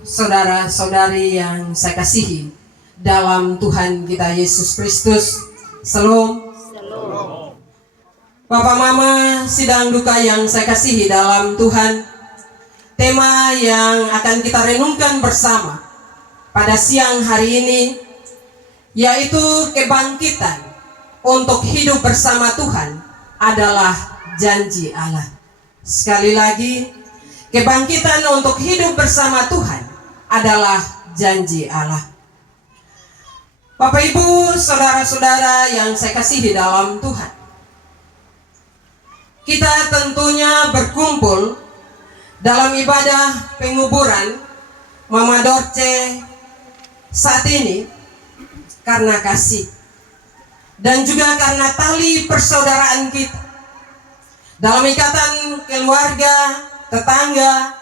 saudara-saudari yang saya kasihi dalam Tuhan kita Yesus Kristus. Shalom. Bapak Mama sidang duka yang saya kasihi dalam Tuhan, tema yang akan kita renungkan bersama pada siang hari ini yaitu kebangkitan untuk hidup bersama Tuhan adalah janji Allah. Sekali lagi, kebangkitan untuk hidup bersama Tuhan adalah janji Allah. Bapak Ibu, saudara-saudara yang saya kasihi dalam Tuhan, kita tentunya berkumpul dalam ibadah penguburan Mama Dorce saat ini karena kasih dan juga karena tali persaudaraan kita dalam ikatan keluarga, tetangga,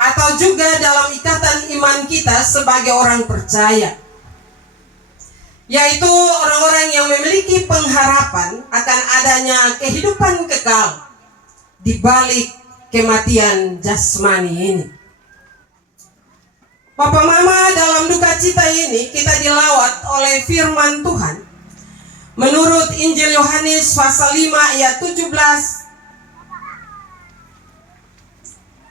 atau juga dalam ikatan iman kita sebagai orang percaya, yaitu orang-orang yang memiliki pengharapan akan adanya kehidupan kekal di balik kematian jasmani ini. Bapak Mama, dalam duka cita ini kita dilawat oleh firman Tuhan menurut Injil Yohanes pasal 5 ayat 17.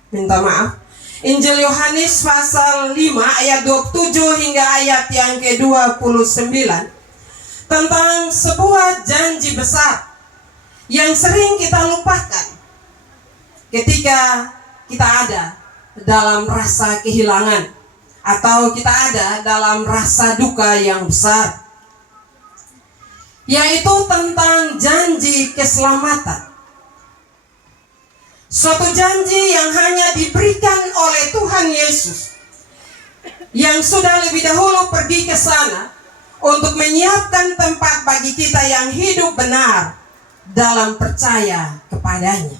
Minta maaf. Injil Yohanes pasal 5 ayat 27 hingga ayat yang ke-29 tentang sebuah janji besar yang sering kita lupakan ketika kita ada dalam rasa kehilangan atau kita ada dalam rasa duka yang besar, yaitu tentang janji keselamatan. Suatu janji yang hanya diberikan oleh Tuhan Yesus yang sudah lebih dahulu pergi ke sana untuk menyiapkan tempat bagi kita yang hidup benar dalam percaya kepadanya.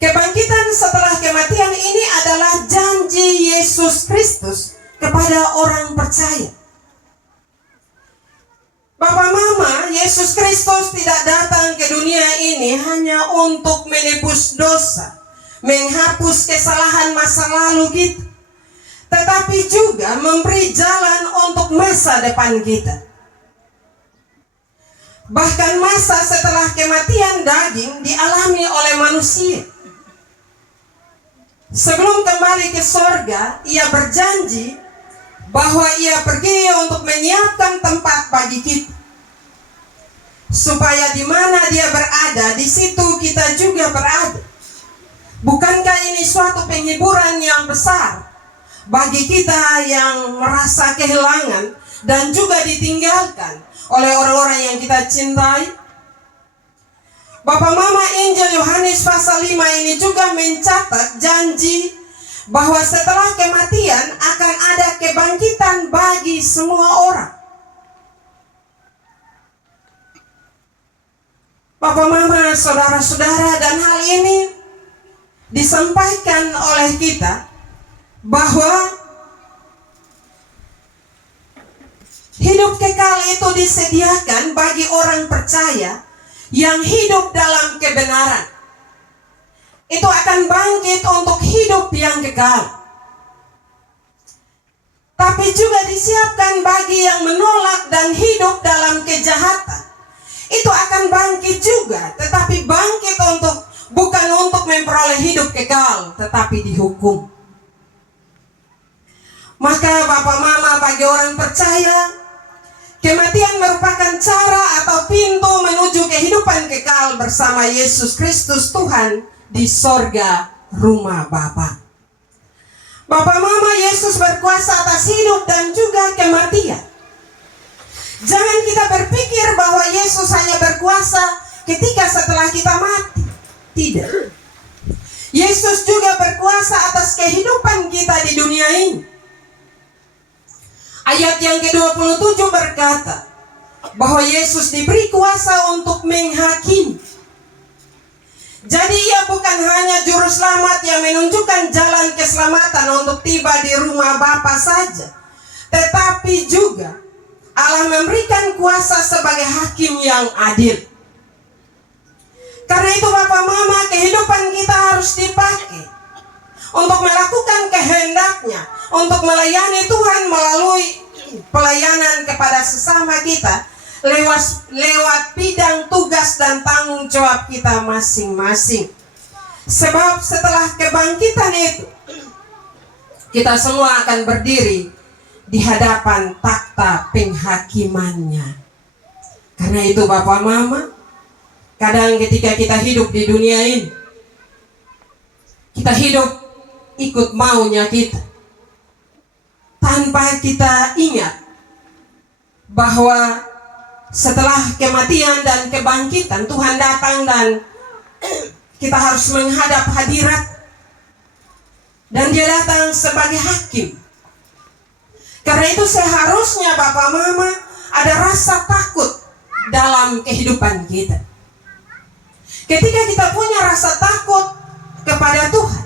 Kebangkitan setelah kematian ini adalah janji Yesus Kristus kepada orang percaya. Bapak Mama, Yesus Kristus tidak datang ke dunia ini hanya untuk menebus dosa, menghapus kesalahan masa lalu kita, tetapi juga memberi jalan untuk masa depan kita. Bahkan masa setelah kematian daging dialami oleh manusia. Sebelum kembali ke sorga, ia berjanji bahwa ia pergi untuk menyiapkan tempat bagi kita, supaya di mana dia berada, di situ kita juga berada. Bukankah ini suatu penghiburan yang besar bagi kita yang merasa kehilangan dan juga ditinggalkan oleh orang-orang yang kita cintai? Bapak Mama, Injil Yohanes pasal 5 ini juga mencatat janji bahwa setelah kematian akan ada kebangkitan bagi semua orang. Bapak Mama, saudara-saudara, dan hal ini disampaikan oleh kita bahwa hidup kekal itu disediakan bagi orang percaya yang hidup dalam kebenaran. Itu akan bangkit untuk hidup yang kekal. Tapi juga disiapkan bagi yang menolak dan hidup dalam kejahatan. Itu akan bangkit juga, tetapi bangkit bukan untuk memperoleh hidup kekal, tetapi dihukum. Maka Bapak Mama, bagi orang percaya, kematian merupakan cara atau pintu menuju kehidupan kekal bersama Yesus Kristus Tuhan di sorga rumah Bapa. Bapak Mama, Yesus berkuasa atas hidup dan juga kematian. Jangan kita berpikir bahwa Yesus hanya berkuasa ketika setelah kita mati. Tidak. Yesus juga berkuasa atas kehidupan kita di dunia ini. Ayat yang ke-27 berkata bahwa Yesus diberi kuasa untuk menghakimi. Jadi ia bukan hanya juru selamat yang menunjukkan jalan keselamatan untuk tiba di rumah Bapa saja, tetapi juga Allah memberikan kuasa sebagai hakim yang adil. Karena itu Bapak Mama, kehidupan kita harus dipakai untuk melakukan kehendaknya untuk melayani Tuhan melalui pelayanan kepada sesama kita lewat bidang tugas dan tanggung jawab kita masing-masing. Sebab setelah kebangkitan itu, kita semua akan berdiri di hadapan takhta penghakimannya. Karena itu Bapak Mama, kadang ketika kita hidup di dunia ini, kita hidup ikut maunya kita, tanpa kita ingat bahwa setelah kematian dan kebangkitan Tuhan datang dan kita harus menghadap hadirat, dan Dia datang sebagai hakim. Karena itu seharusnya Bapak Mama ada rasa takut dalam kehidupan kita. Ketika kita punya rasa takut kepada Tuhan,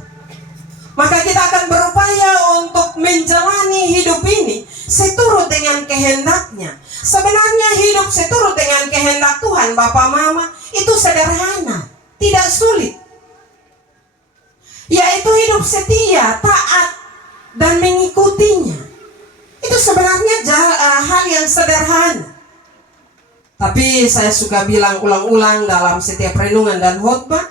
maka kita akan berupaya untuk menjalani hidup ini seturut dengan kehendaknya. Sebenarnya hidup seturut dengan kehendak Tuhan Bapak Mama itu sederhana, tidak sulit, yaitu hidup setia, taat, dan mengikutinya. Itu sebenarnya hal yang sederhana. Tapi saya suka bilang ulang-ulang dalam setiap renungan dan khotbah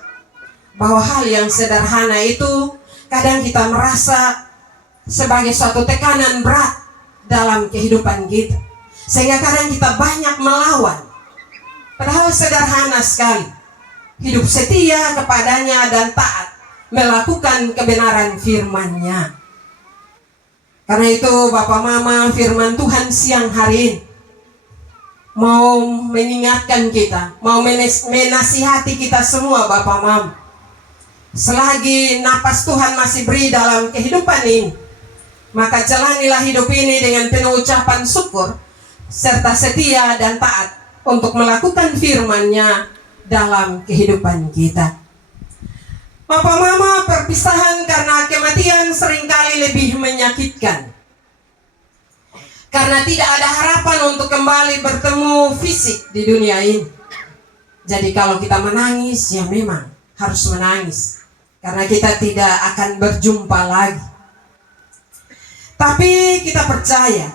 bahwa hal yang sederhana itu kadang kita merasa sebagai suatu tekanan berat dalam kehidupan kita, sehingga kadang kita banyak melawan. Padahal sederhana sekali, hidup setia kepadanya dan taat melakukan kebenaran firman-Nya. Karena itu Bapak Mama, firman Tuhan siang hari ini mau mengingatkan kita, mau menasihati kita semua Bapak Mama. Selagi napas Tuhan masih beri dalam kehidupan ini, maka jalanilah hidup ini dengan penuh ucapan syukur serta setia dan taat untuk melakukan firman-Nya dalam kehidupan kita. Bapak Mama, perpisahan karena kematian seringkali lebih menyakitkan, karena tidak ada harapan untuk kembali bertemu fisik di dunia ini. Jadi kalau kita menangis, ya memang harus menangis, karena kita tidak akan berjumpa lagi. Tapi kita percaya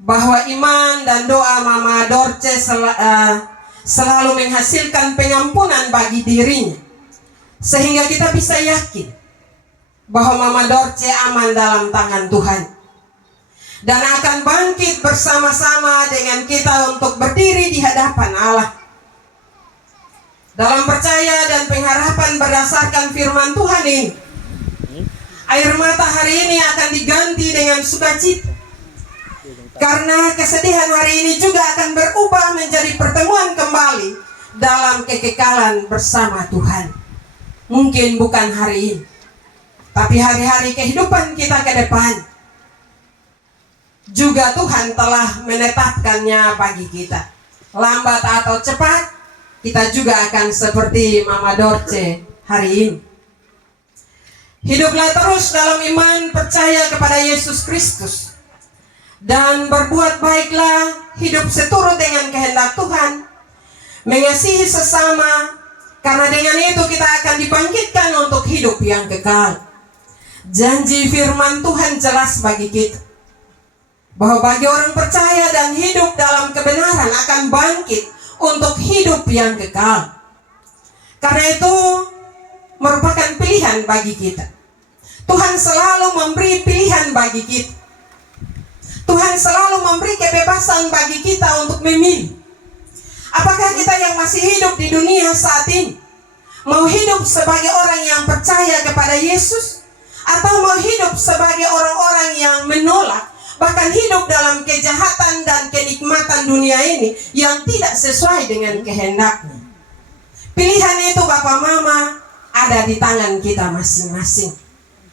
bahwa iman dan doa Mama Dorce selalu menghasilkan pengampunan bagi dirinya, sehingga kita bisa yakin bahwa Mama Dorce aman dalam tangan Tuhan dan akan bangkit bersama-sama dengan kita untuk berdiri di hadapan Allah. Dalam percaya dan pengharapan berdasarkan firman Tuhan ini, air mata hari ini akan diganti dengan sukacita, karena kesedihan hari ini juga akan berubah menjadi pertemuan kembali dalam kekekalan bersama Tuhan. Mungkin bukan hari ini, tapi hari-hari kehidupan kita ke depan juga Tuhan telah menetapkannya bagi kita. Lambat atau cepat, kita juga akan seperti Mama Dorce hari ini. Hiduplah terus dalam iman, percaya kepada Yesus Kristus, dan berbuat baiklah, hidup seturut dengan kehendak Tuhan, mengasihi sesama, karena dengan itu kita akan dibangkitkan untuk hidup yang kekal. Janji firman Tuhan jelas bagi kita, bahwa bagi orang percaya dan hidup dalam kebenaran akan bangkit untuk hidup yang kekal. Karena itu merupakan pilihan bagi kita. Tuhan selalu memberi pilihan bagi kita. Tuhan selalu memberi kebebasan bagi kita untuk memilih. Apakah kita yang masih hidup di dunia saat ini mau hidup sebagai orang yang percaya kepada Yesus, atau mau hidup sebagai orang-orang yang menolak, bahkan hidup dalam kejahatan dan kenikmatan dunia ini yang tidak sesuai dengan kehendaknya? Pilihan itu Bapak Mama ada di tangan kita masing-masing.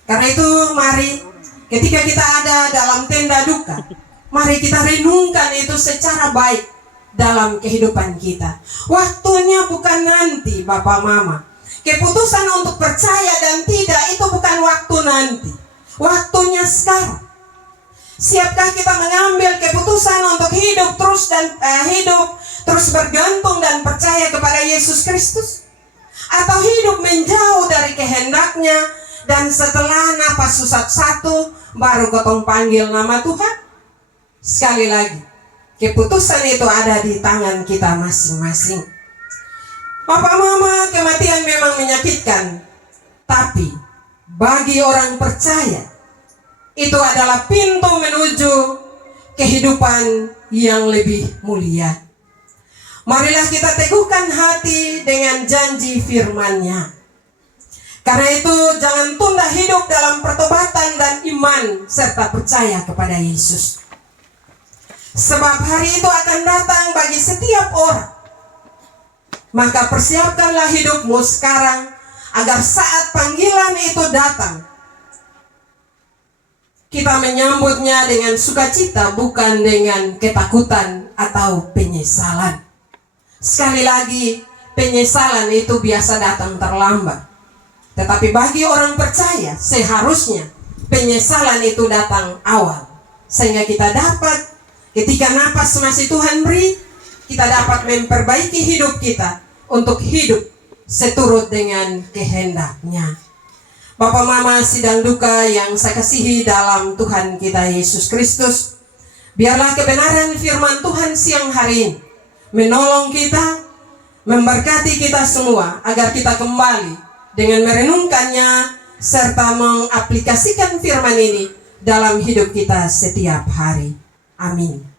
Karena itu mari, ketika kita ada dalam tenda duka, mari kita renungkan itu secara baik dalam kehidupan kita. Waktunya bukan nanti Bapak Mama. Keputusan untuk percaya dan tidak itu bukan waktu nanti, waktunya sekarang. Siapkah kita mengambil keputusan untuk hidup terus bergantung dan percaya kepada Yesus Kristus, atau hidup menjauh dari kehendaknya, dan setelah napas baru kotong panggil nama Tuhan. Sekali lagi, keputusan itu ada di tangan kita masing-masing. Bapak mama, kematian memang menyakitkan, tapi bagi orang percaya itu adalah pintu menuju kehidupan yang lebih mulia. Marilah kita teguhkan hati dengan janji firman-Nya. Karena itu jangan tunda hidup dalam pertobatan dan iman serta percaya kepada Yesus. Sebab hari itu akan datang bagi setiap orang. Maka persiapkanlah hidupmu sekarang agar saat panggilan itu datang, kita menyambutnya dengan sukacita, bukan dengan ketakutan atau penyesalan. Sekali lagi, penyesalan itu biasa datang terlambat. Tetapi bagi orang percaya, seharusnya penyesalan itu datang awal. Sehingga kita dapat, ketika napas masih Tuhan beri, kita dapat memperbaiki hidup kita untuk hidup seturut dengan kehendak-Nya. Bapak mama sidang duka yang saya kasihi dalam Tuhan kita Yesus Kristus, biarlah kebenaran firman Tuhan siang hari ini menolong kita, memberkati kita semua agar kita kembali dengan merenungkannya serta mengaplikasikan firman ini dalam hidup kita setiap hari. Amin.